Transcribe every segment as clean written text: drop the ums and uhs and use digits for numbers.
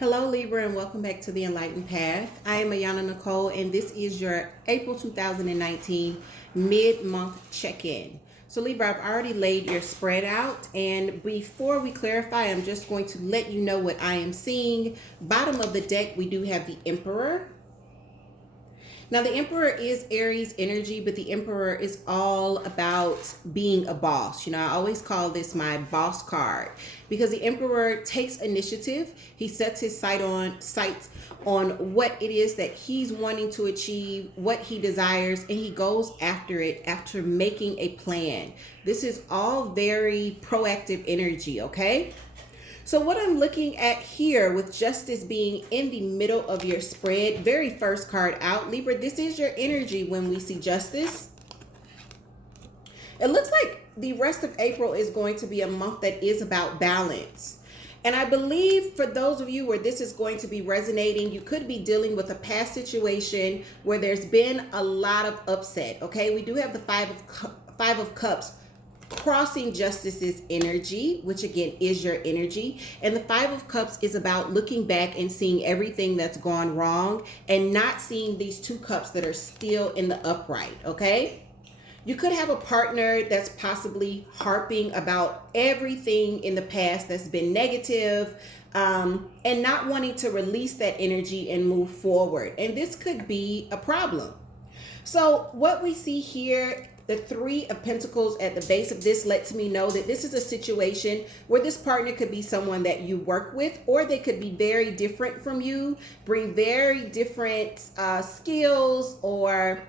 Hello, Libra, and welcome back to the Enlightened Path. I am Ayana Nicole, and this is your April 2019 mid-month check-in. So, Libra, I've already laid your spread out, and before we clarify, I'm just going to let you know what I am seeing. Bottom of the deck, we do have the Emperor. Now, the Emperor is Aries energy, but the Emperor is all about being a boss. I always call this my boss card because the Emperor takes initiative. He sets his sights on what it is that he's wanting to achieve, what he desires, and he goes after it after making a plan. This is all very proactive energy, okay? So what I'm looking at here with Justice being in the middle of your spread, very first card out, Libra, this is your energy when we see Justice. It looks like the rest of April is going to be a month that is about balance. And I believe for those of you where this is going to be resonating, you could be dealing with a past situation where there's been a lot of upset, okay? We do have the Five of Cups crossing Justice's energy, which again is your energy. And the Five of Cups is about looking back and seeing everything that's gone wrong and not seeing these two cups that are still in the upright, okay? You could have a partner that's possibly harping about everything in the past that's been negative, and not wanting to release that energy and move forward. And this could be a problem. So what we see here, the Three of Pentacles at the base of this lets me know that this is a situation where this partner could be someone that you work with, or they could be very different from you, bring very different skills or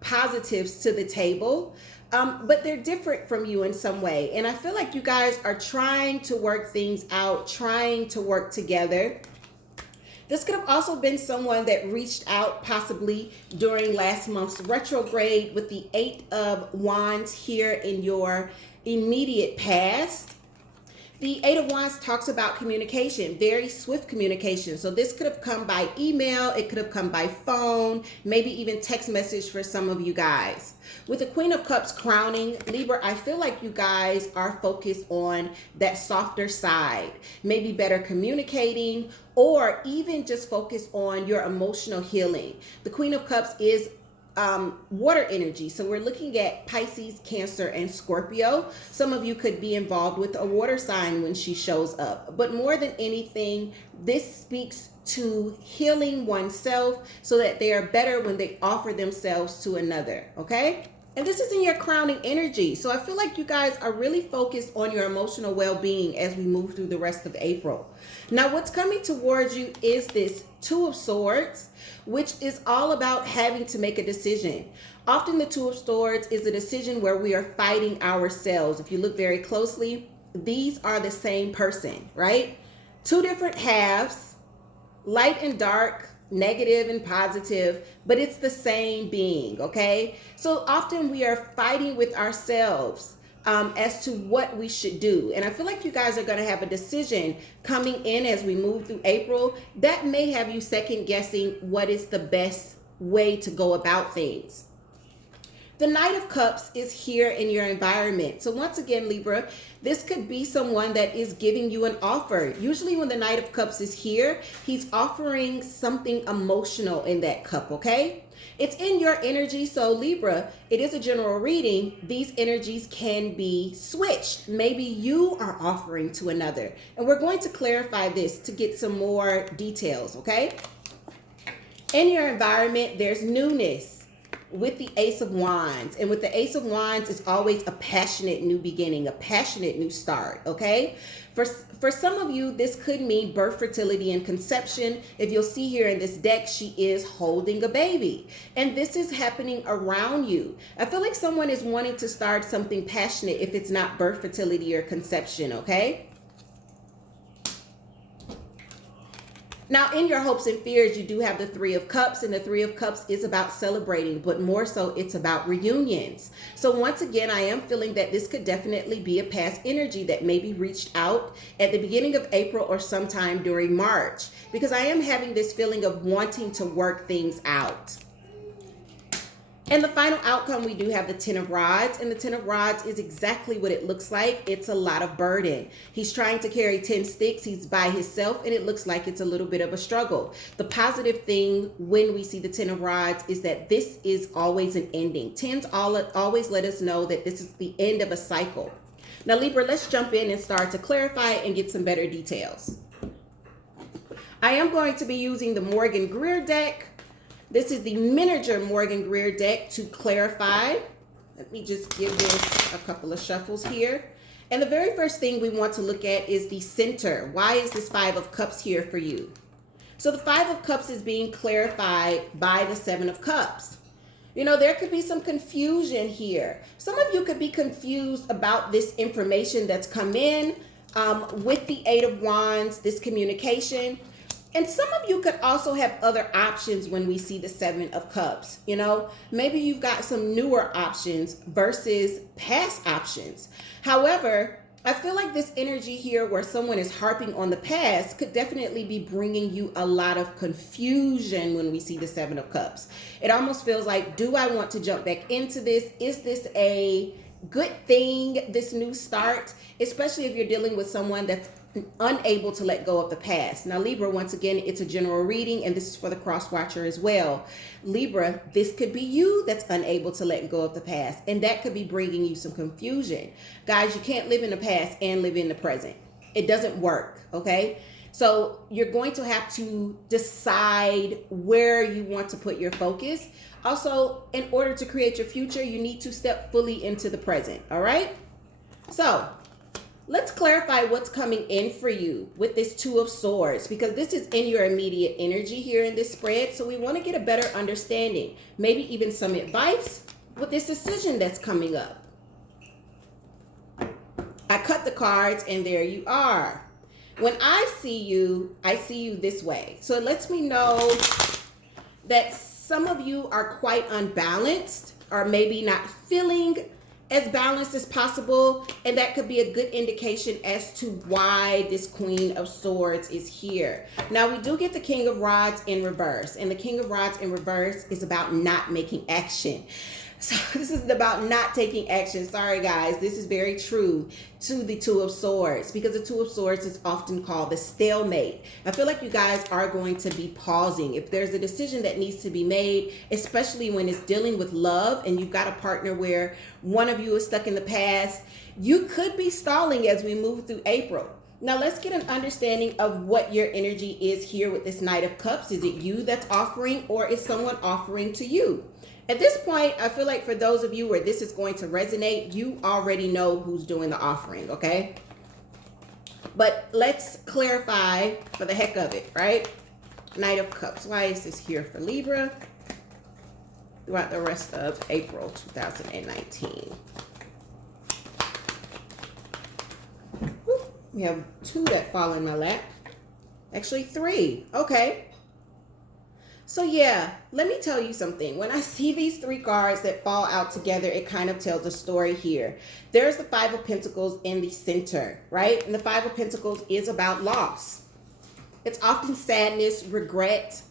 positives to the table, but they're different from you in some way. And I feel like you guys are trying to work things out, trying to work together. This could have also been someone that reached out possibly during last month's retrograde with the Eight of Wands here in your immediate past. The Eight of Wands talks about communication, very swift communication. So this could have come by email, it could have come by phone, maybe even text message for some of you guys. With the Queen of Cups crowning, Libra, I feel like you guys are focused on that softer side, maybe better communicating, or even just focus on your emotional healing. The Queen of Cups is water energy. So we're looking at Pisces, Cancer, and Scorpio. Some of you could be involved with a water sign when she shows up. But more than anything, this speaks to healing oneself so that they are better when they offer themselves to another, okay? And this is in your crowning energy. So I feel like you guys are really focused on your emotional well-being as we move through the rest of April. Now, what's coming towards you is this Two of Swords, which is all about having to make a decision. Often the Two of Swords is a decision where we are fighting ourselves. If you look very closely, these are the same person, right? Two different halves, light and dark, negative and positive, but it's the same being, okay? So often we are fighting with ourselves as to what we should do. And I feel like you guys are going to have a decision coming in as we move through April that may have you second guessing what is the best way to go about things. The Knight of Cups is here in your environment. So once again, Libra, this could be someone that is giving you an offer. Usually when the Knight of Cups is here, he's offering something emotional in that cup, okay? It's in your energy. So Libra, it is a general reading. These energies can be switched. Maybe you are offering to another. And we're going to clarify this to get some more details, okay? In your environment, there's newness with the Ace of Wands. And with the Ace of Wands, it's always a passionate new beginning, a passionate new start, okay? For some of you, this could mean birth, fertility, and conception. If you'll see here in this deck, she is holding a baby. And this is happening around you. I feel like someone is wanting to start something passionate if it's not birth, fertility, or conception, okay? Now, in your hopes and fears, you do have the Three of Cups, and the Three of Cups is about celebrating, but more so it's about reunions. So once again, I am feeling that this could definitely be a past energy that maybe reached out at the beginning of April or sometime during March, because I am having this feeling of wanting to work things out. And the final outcome, we do have the Ten of Rods, and the Ten of Rods is exactly what it looks like. It's a lot of burden. He's trying to carry 10 sticks. He's by himself, and it looks like it's a little bit of a struggle. The positive thing when we see the Ten of Rods is that this is always an ending. Tens always let us know that this is the end of a cycle. Now, Libra, let's jump in and start to clarify and get some better details. I am going to be using the Morgan Greer deck. This is the miniature Morgan Greer deck to clarify. Let me just give this a couple of shuffles here. And the very first thing we want to look at is the center. Why is this Five of Cups here for you? So the Five of Cups is being clarified by the Seven of Cups. You know, there could be some confusion here. Some of you could be confused about this information that's come in with the Eight of Wands, this communication. And some of you could also have other options when we see the Seven of Cups. You know, maybe you've got some newer options versus past options. However, I feel like this energy here where someone is harping on the past could definitely be bringing you a lot of confusion when we see the Seven of Cups. It almost feels like, do I want to jump back into this? Is this a good thing, this new start? Especially if you're dealing with someone that's unable to let go of the past. Now, Libra, once again, it's a general reading, and this is for the cross watcher as well. Libra, this could be you that's unable to let go of the past, and that could be bringing you some confusion. Guys, you can't live in the past and live in the present. It doesn't work, okay? So you're going to have to decide where you want to put your focus. Also, in order to create your future, you need to step fully into the present, all right? So let's clarify what's coming in for you with this Two of Swords, because this is in your immediate energy here in this spread. So we want to get a better understanding, maybe even some advice with this decision that's coming up. I cut the cards and there you are. When I see you this way. So it lets me know that some of you are quite unbalanced or maybe not feeling as balanced as possible, and that could be a good indication as to why this Queen of Swords is here. Now, we do get the King of Rods in reverse, and the King of Rods in reverse is about not making action. So this is about not taking action. Sorry, guys. This is very true to the Two of Swords, because the Two of Swords is often called the stalemate. I feel like you guys are going to be pausing. If there's a decision that needs to be made, especially when it's dealing with love and you've got a partner where one of you is stuck in the past, you could be stalling as we move through April. Now, let's get an understanding of what your energy is here with this Knight of Cups. Is it you that's offering, or is someone offering to you? At this point, I feel like for those of you where this is going to resonate, you already know who's doing the offering, okay? But let's clarify for the heck of it, right? Knight of Cups. Why is this here for Libra throughout the rest of April 2019? We have two that fall in my lap. Actually, three. Okay. So yeah, let me tell you something. When I see these three cards that fall out together, it kind of tells a story here. There's the Five of Pentacles in the center, right? And the Five of Pentacles is about loss. It's often sadness, regret,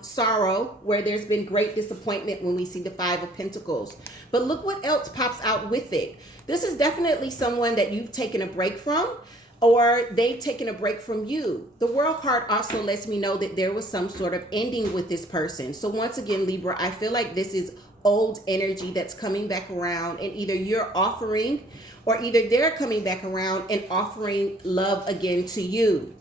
sorrow, where there's been great disappointment when we see the Five of Pentacles. But look what else pops out with it. This is definitely someone that you've taken a break from, or they've taken a break from you. The World card also lets me know that there was some sort of ending with this person. So once again, Libra, I feel like this is old energy that's coming back around, and either you're offering, or either they're coming back around and offering love again to you.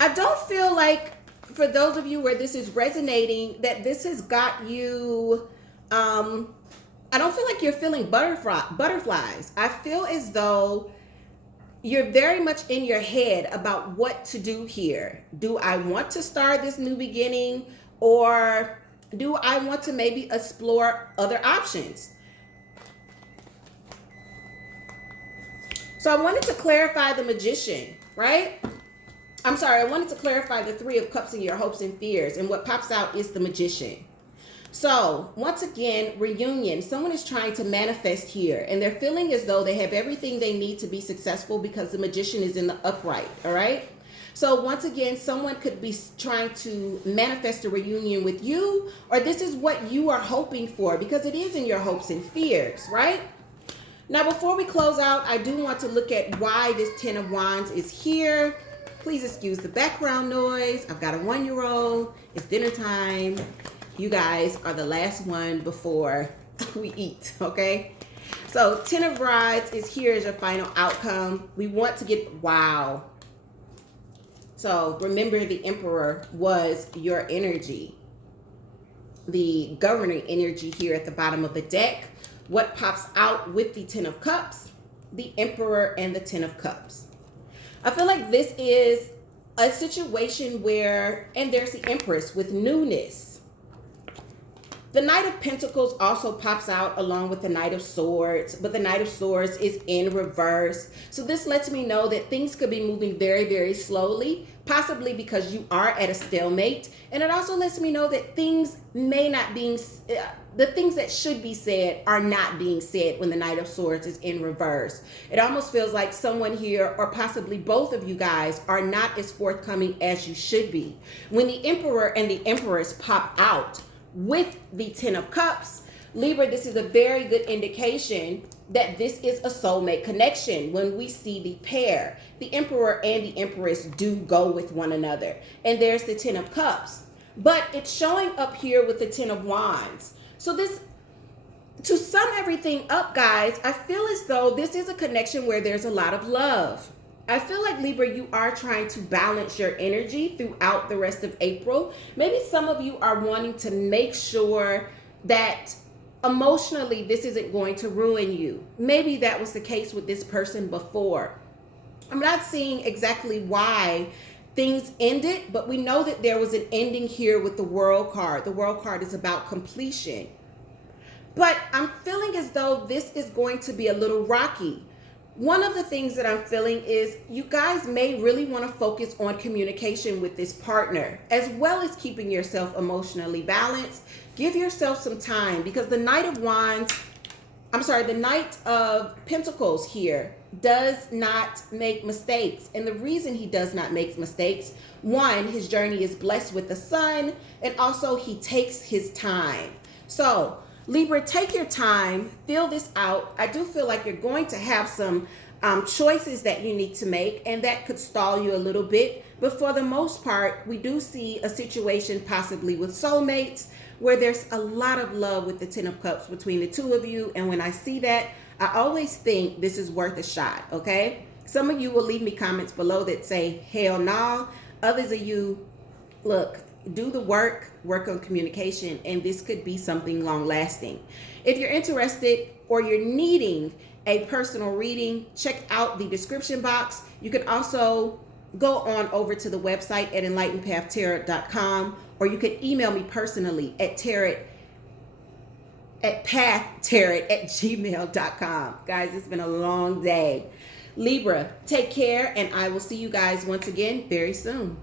I don't feel like, for those of you where this is resonating, that this has got you, I don't feel like you're feeling butterflies. I feel as though you're very much in your head about what to do here. Do I want to start this new beginning, or do I want to maybe explore other options? So I wanted to clarify the Magician, right? I'm sorry, I wanted to clarify the Three of Cups in your hopes and fears, and what pops out is the Magician. So once again, reunion. Someone is trying to manifest here, and they're feeling as though they have everything they need to be successful because the Magician is in the upright, all right? So once again, someone could be trying to manifest a reunion with you, or this is what you are hoping for, because it is in your hopes and fears, right? Now, before we close out, I do want to look at why this Ten of Wands is here. Please excuse the background noise. I've got a 1-year-old. It's dinner time. You guys are the last one before we eat, okay? So, Ten of Rods is here as your final outcome. We want to get, wow. So, remember the Emperor was your energy. The governing energy here at the bottom of the deck. What pops out with the Ten of Cups? The Emperor and the Ten of Cups. I feel like this is a situation where, and there's the Empress with newness. The Knight of Pentacles also pops out along with the Knight of Swords, but the Knight of Swords is in reverse. So this lets me know that things could be moving very, very slowly, possibly because you are at a stalemate. And it also lets me know that things may not be, the things that should be said are not being said when the Knight of Swords is in reverse. It almost feels like someone here, or possibly both of you guys, are not as forthcoming as you should be. When the Emperor and the Empress pop out with the Ten of Cups, Libra, this is a very good indication that this is a soulmate connection. When we see the pair, the Emperor and the Empress do go with one another. And there's the Ten of Cups. But it's showing up here with the Ten of Wands. So this, to sum everything up, guys, I feel as though this is a connection where there's a lot of love. I feel like, Libra, you are trying to balance your energy throughout the rest of April. Maybe some of you are wanting to make sure that emotionally this isn't going to ruin you. Maybe that was the case with this person before. I'm not seeing exactly why things ended, but we know that there was an ending here with the World card. The World card is about completion. But I'm feeling as though this is going to be a little rocky. One of the things that I'm feeling is you guys may really want to focus on communication with this partner, as well as keeping yourself emotionally balanced. Give yourself some time, because the Knight of the Knight of Pentacles here does not make mistakes. And the reason he does not make mistakes, one, his journey is blessed with the sun, and also he takes his time. So Libra, take your time, feel this out. I do feel like you're going to have some choices that you need to make, and that could stall you a little bit. But for the most part, we do see a situation possibly with soulmates where there's a lot of love with the Ten of Cups between the two of you. And when I see that, I always think this is worth a shot, okay? Some of you will leave me comments below that say, hell no. Others of you, look, do the work on communication, and this could be something long lasting. If you're interested or you're needing a personal reading, check out the description box. You can also go on over to the website at enlightenedpathtarot.com, or you can email me personally at pathtarot@gmail.com. Guys, it's been a long day. Libra, take care, and I will see you guys once again very soon.